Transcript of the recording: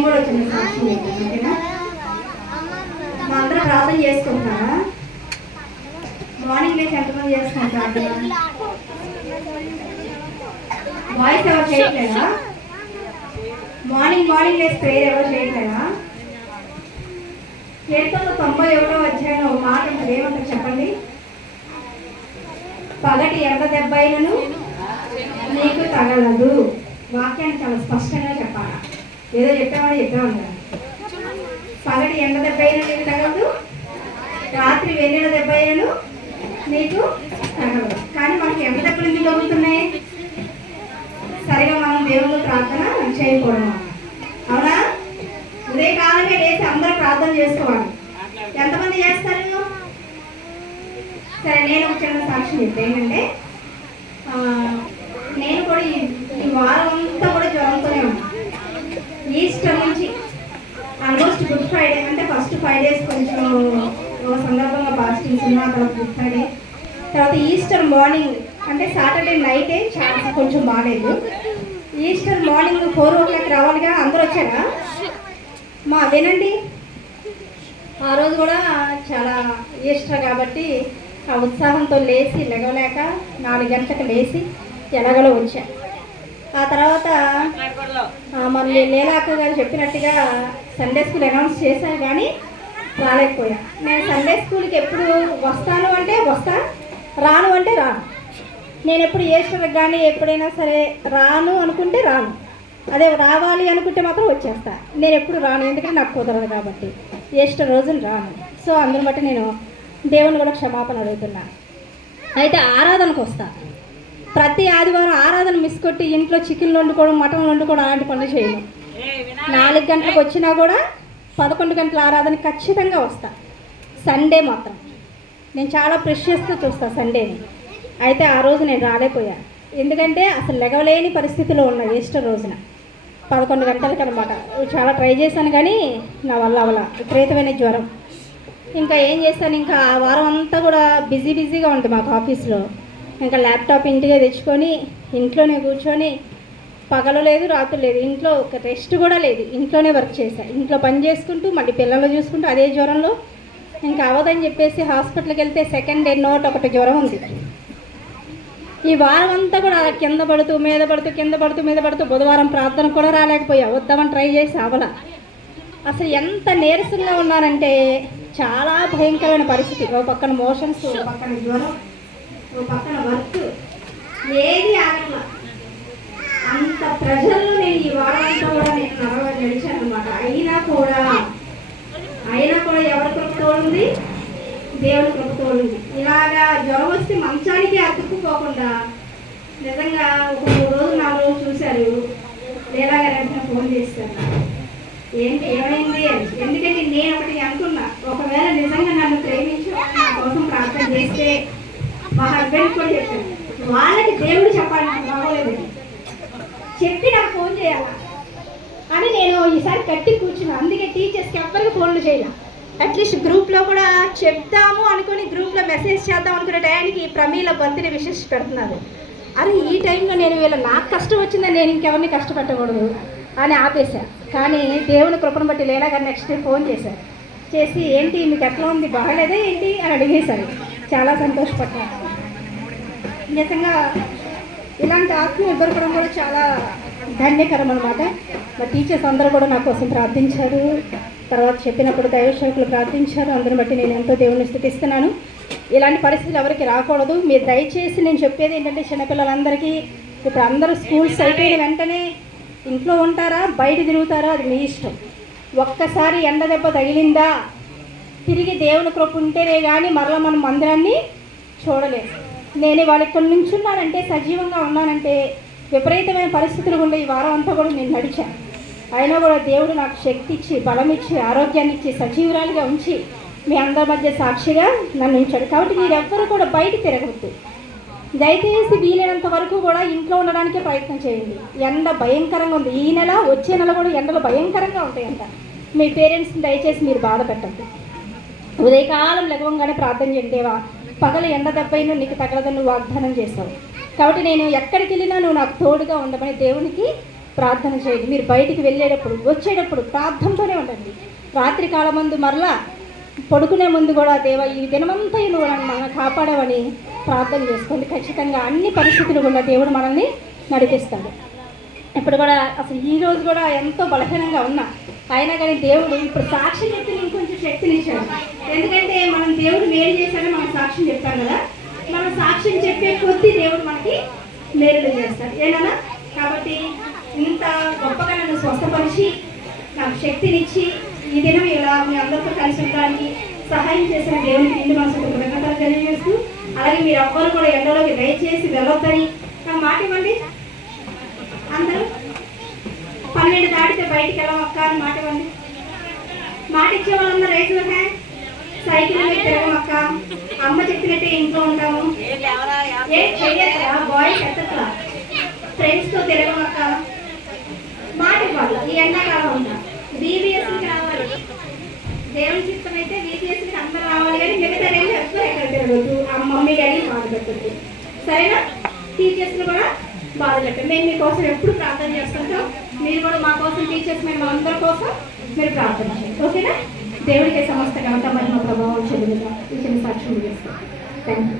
నేను కూడా చిన్న సాక్ష్యం చెప్తాను, ఓకేనా? మా అందరం ప్రార్థన చేసుకుంటారా? మార్నింగ్ లేచి ఎంతమంది చేసుకుంటారు ప్రార్థన? వాయిస్ ఎవరు చేయట్లేదా? మార్నింగ్ లేచి ప్రేయర్ ఎవరు చేయట్లేదా? కీర్తనలు 91వ అధ్యాయంలో ఒక మాట ఉంటుంది, ఏమంటారు చెప్పండి? పగటి ఎండ దెబ్బైనను నీకు తగలదు. వాక్యాన్ని చాలా స్పష్టంగా చెప్పాలి, ఏదో చెప్పామని చెప్పాము. పగటి ఎండ దెబ్బైనా నీకు తగలదు, రాత్రి వెన్నెల దెబ్బైనను నీకు తగలదు. కానీ మనకి ఎండ దెబ్బలు ఎందుకు తగులుతున్నాయి? సరిగా మనం దేవుళ్ళు ప్రార్థన చేయకూడదు, అవునా? ఉదయకాలమే లేచి అందరూ ప్రార్థన చేసుకోవాలి. ఎంతమంది చేస్తారు? సరే, నేను ఒక చిన్న సాక్ష్యం చెప్తాను. ఏంటంటే నేను కూడా ఈ వారం అంతా కూడా జ్వరంతోనే ఉన్నాను. ఈస్టర్ నుంచి ఆల్మోస్ట్ గుడ్ ఫ్రైడే అంటే ఫస్ట్ 5 days కొంచెం ఒక సందర్భంగా ఫాస్టింగ్స్ ఉన్నా, తర్వాత గుడ్ ఫ్రైడే, తర్వాత ఈస్టర్ మార్నింగ్ అంటే సాటర్డే నైటే చాలా కొంచెం బాగాలేదు. ఈస్టర్ మార్నింగ్ 4 o'clock రావాలిగా, అందరూ వచ్చారా? వినండి, ఆ రోజు కూడా చాలా ఈస్టర్ కాబట్టి ఆ ఉత్సాహంతో లేచి లెగలేక 4 గంటలకు లేచి ఎలాగలో వచ్చా. ఆ తర్వాత మన లీలాక గారు చెప్పినట్టుగా సండే స్కూల్ అనౌన్స్ చేశాను, కానీ రాలేకపోయా. నేను సండే స్కూల్కి ఎప్పుడు వస్తాను అంటే వస్తా, రాను అంటే రాను. నేను ఎప్పుడు ఈస్టర్కి కానీ ఎప్పుడైనా సరే రాను అనుకుంటే రాను, అదే రావాలి అనుకుంటే మాత్రం వచ్చేస్తా. నేను ఎప్పుడు రాను, ఎందుకంటే నాకు కుదరదు కాబట్టి. ఈస్టర్ రోజున రాను. సో అందుని బట్టి నేను దేవుని కూడా క్షమాపణ అడుగుతున్నా. అయితే ఆరాధనకు వస్తా. ప్రతి ఆదివారం ఆరాధన మిస్ కొట్టి ఇంట్లో చికెన్లు వండుకోవడం, మటన్లు వండుకోవడం అలాంటి పనులు చేయను. 4 గంటలకు వచ్చినా కూడా 11 గంటల ఆరాధన ఖచ్చితంగా వస్తా. సండే మాత్రం నేను చాలా ప్రెషియస్గా చూస్తా సండేని. అయితే ఆ రోజు నేను రాలేకపోయా, ఎందుకంటే అసలు లెగవలేని పరిస్థితిలో ఉన్నా. ఈస్టర్ రోజున 11 గంటలకి అనమాట. చాలా ట్రై చేశాను కానీ నా వల్ల అవలా, విపరీతమైన జ్వరం. ఇంకా ఏం చేస్తాను, ఇంకా ఆ వారం అంతా కూడా బిజీగా ఉంటుంది మాకు ఆఫీస్లో. ఇంకా ల్యాప్టాప్ ఇంటికే తెచ్చుకొని ఇంట్లోనే కూర్చొని పగలు లేదు రాత్రి లేదు, ఇంట్లో ఒక రెస్ట్ కూడా లేదు, ఇంట్లోనే వర్క్ చేశాను. ఇంట్లో పని చేసుకుంటూ మళ్ళీ పిల్లలు చూసుకుంటూ అదే జ్వరంలో ఇంకా అవదని చెప్పేసి హాస్పిటల్కి వెళ్తే సెకండ్ డే నోట్ ఒకటి జ్వరం ఉంది. ఈ వారం అంతా కూడా కింద పడుతూ మీద పడుతూ బుధవారం ప్రార్థన కూడా రాలేకపోయా. వద్దామని ట్రై చేసి అవలా. అసలు ఎంత నీరసంగా ఉన్నానంటే చాలా భయంకరమైన పరిస్థితి. ఓ పక్కన మోషన్స్, ఓ పక్కన జ్వరం, ఓ పక్కన వర్క్, ఏది ఆగట్లా. అంత ప్రజల్లో నేను ఈ వారం అంతా కూడా నేను నడిచాను అనమాట. అయినా కూడా ఎవరి కృప తోడుంది? దేవుని కృప తోడుంది. ఇలాగా జ్వరం వస్తే మంచానికి అతుక్కుపోకుండా నిజంగా ఒక 3 రోజులు 4 రోజులు చూశారు. లీలాగారు ఫోన్ చేశారు, ఏంటి ఏమైంది అని. ఎందుకంటే నేను ఒకటి అనుకున్నా, ఒకవేళ నిజంగా నన్ను ప్రేమించి నా కోసం ప్రార్థన చేస్తే మా హస్బెండ్ కూడా చెప్పాను, వాళ్ళకి దేవుడు చెప్పాలి నాకు బాగోలేదని చెప్పి నాకు ఫోన్ చేయాలా అని నేను ఈసారి కట్టి కూర్చున్నా. అందుకే టీచర్స్కి ఎవరికి ఫోన్లు చేయాలి. అట్లీస్ట్ గ్రూప్లో కూడా చెప్తాము అనుకుని గ్రూప్లో మెసేజ్ చేద్దాం అనుకునే టైంకి ప్రమీల బర్త్డే విషెస్ పెడుతున్నారు. అరే ఈ టైంలో నేను వీళ్ళ నాకు కష్టం వచ్చిందని నేను ఇంకెవరిని కష్టపెట్టకూడదు అని ఆపేశాను. కానీ దేవుని కృపను బట్టి లీలా గారు నెక్స్ట్ డే ఫోన్ చేశారు. చేసి ఏంటి మీకు ఎట్లా ఉంది, బాగలేదా ఏంటి అని అడిగేశారు. చాలా సంతోషపడ్డాను. నిజంగా ఇలాంటి ఆత్మీయ దొరకడం కూడా చాలా ధన్యకరం అనమాట. మా టీచర్స్ అందరూ కూడా నా కోసం ప్రార్థించారు. తర్వాత చెప్పినప్పుడు దైవసేవకులు ప్రార్థించారు. అందరిని బట్టి నేను ఎంతో దేవుని స్తుతిస్తున్నాను. ఇలాంటి పరిస్థితులు ఎవరికి రాకూడదు. మీరు దయచేసి నేను చెప్పేది ఏంటంటే, చిన్నపిల్లలందరికీ ఇప్పుడు అందరూ స్కూల్స్ అయిపోయిన వెంటనే ఇంట్లో ఉంటారా బయట తిరుగుతారా అది మీ ఇష్టం. ఒక్కసారి ఎండ దెబ్బ తగిలిందా తిరిగి దేవుని కృప ఉంటేనే కానీ మరలా మనం మందిరాన్ని చూడలేదు. నేను వాళ్ళు ఇక్కడ నుంచి ఉన్నానంటే, సజీవంగా ఉన్నానంటే విపరీతమైన పరిస్థితులు ఉండే ఈ వారం అంతా కూడా నేను నడిచాను. అయినా కూడా దేవుడు నాకు శక్తి ఇచ్చి, బలం ఇచ్చి, ఆరోగ్యాన్ని ఇచ్చి, సజీవురాలుగా ఉంచి మీ అందరి మధ్య సాక్షిగా నన్ను ఉంచాడు. కాబట్టి మీరెవ్వరూ కూడా బయట తిరగవద్దు. దయచేసి వీలైనంత వరకు కూడా ఇంట్లో ఉండడానికే ప్రయత్నం చేయండి. ఎండ భయంకరంగా ఉంది. ఈ నెల వచ్చే నెల కూడా ఎండలు భయంకరంగా ఉంటాయంట. మీ పేరెంట్స్ని దయచేసి మీరు బాధ పెట్టద్దు. ఉదయకాలం లెగవంగానే ప్రార్థన చేయండి, దేవా పగల ఎండ దెబ్బైనా నీకు తగలదని నువ్వు వాగ్దానం చేస్తావు. కాబట్టి నేను ఎక్కడికి వెళ్ళినా నువ్వు నాకు తోడుగా ఉండమని దేవునికి ప్రార్థన చేయండి. మీరు బయటికి వెళ్ళేటప్పుడు వచ్చేటప్పుడు ప్రార్థనతోనే ఉండండి. రాత్రి కాలమందు మరలా పడుకునే ముందు కూడా దేవ ఈ దినమంతా నువ్వు మనల్ని కాపాడేవని ప్రార్థన చేసుకోండి. ఖచ్చితంగా అన్ని పరిస్థితులు కూడా దేవుడు మనల్ని నడిపిస్తాడు. ఇప్పుడు కూడా అసలు ఈ రోజు కూడా ఎంతో బలహీనంగా ఉన్నా అయినా కానీ దేవుడు ఇప్పుడు సాక్ష్యం చెప్తే ఇంకొంచెం శక్తినిచ్చాడు. ఎందుకంటే మనం దేవుడు మేలు చేశాడని మనం సాక్ష్యం చెప్తాం కదా, మనం సాక్ష్యం చెప్పే కొద్దీ దేవుడు మనకి మేలు చేస్తాడు ఏనా. కాబట్టి ఇంత గొప్పగా నన్ను స్వస్థపరిచి నాకు శక్తినిచ్చి ఈ దినం ఇలా మీ అందరితో కలిసి ఉండడానికి సహాయం చేసిన దేవునికి నిండు మనసుకు కృతజ్ఞతలు తెలియజేస్తూ, అలాగే మీరు ఎవ్వరు కూడా ఎండలోకి దయచేసి వెళ్ళొద్దని నాకు మాట ఇవ్వండి. అందరూ 12 దాటితే బయటికి వెళ్ళవక్క అని మాట ఇవ్వండి. మాట ఇచ్చే వాళ్ళందరూ రైతుల హ్యాండ్. సైకిల్ మీద తిరగమక్క, అమ్మ చెప్పినట్టే ఇంట్లో ఉంటాము, ఏ చెయ్యట్లా బాయ్స్ ఎత్తట్లా, ఫ్రెండ్స్తో తిరగమక్క, మాట ఇవ్వాలి. ఈ ఎండాకాలం ఉంటా బీబీఎస్కి రావాలి, దేవుని చిత్తం అయితే బీబీఎస్కి అందరూ రావాలి. కానీ మిగతా రేపు ఎక్కడ ఎక్కడ తిరగద్దు, ఆ మమ్మీ డాడీ బాధ పెట్టద్దు, సరేనా. టీచర్స్ని కూడా బాధ పెట్టండి. మేము మీకోసం ఎప్పుడు ప్రార్థన చేస్తుంటాం, మీరు కూడా మా కోసం టీచర్స్ మేము అందరి కోసం మీరు ప్రార్థన చేయండి, ఓకేనా. దేవుడికి సమస్త ఘనత మహిమ ప్రభావం చెందుగా ఈ చిన్న సాక్ష్యం చేస్తాం. Thank you.